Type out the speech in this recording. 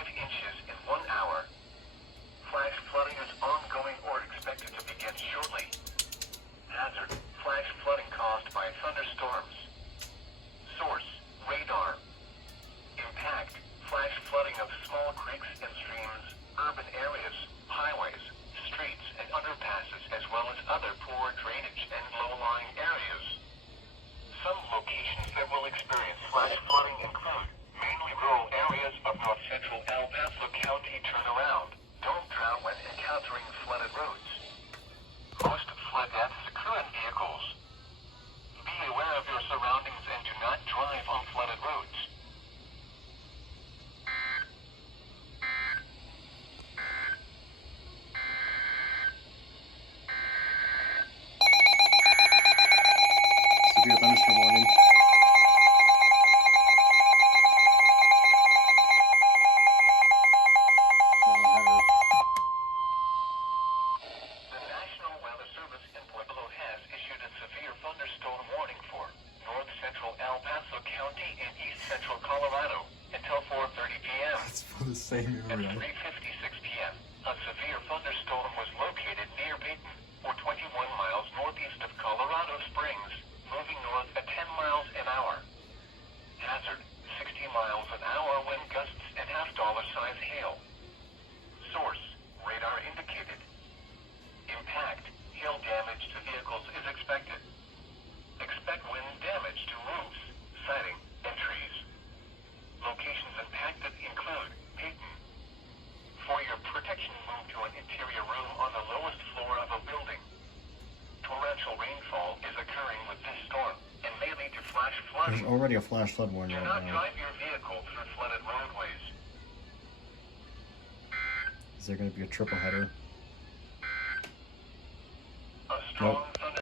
5 inches in 1 hour. Flash flooding is ongoing or expected to begin shortly. Hazard, flash flooding caused by thunderstorms. Source, radar. Impact, flash flooding of small creeks and streams, urban areas, highways, streets and underpasses, as well as other poor drainage and low-lying areas. Some locations that will experience flash flooding include mainly rural areas of north central El Paso County. Turn around. Don't drown when encountering flooded roads. Most flood deaths occur in vehicles. Be aware of your surroundings and do not drive on flooded roads. Severe thunderstorm warning. The National Weather Service in Pueblo has issued a severe thunderstorm warning for north central El Paso County and east central Colorado until 4:30 p.m. It's for the same At area. 3:56 p.m., a severe thunderstorm was located near Peyton, or 21 miles northeast of Colorado Springs, moving north at 10 miles an hour. Hazard, 60 miles an hour wind gusts and half-dollar-size hail. Source, radar indicated. Impact, hail damage to vehicles is expected. Expect wind damage to roofs, siding, and trees. Locations impacted include Peyton. For your protection, move to an interior room on the lowest floor of a building. Torrential rainfall is occurring with this storm and may lead to flash There's flooding. already a flash flood warning Do right not now. drive your vehicle through flooded roadways. Is there going to be a triple header? A strong Nope.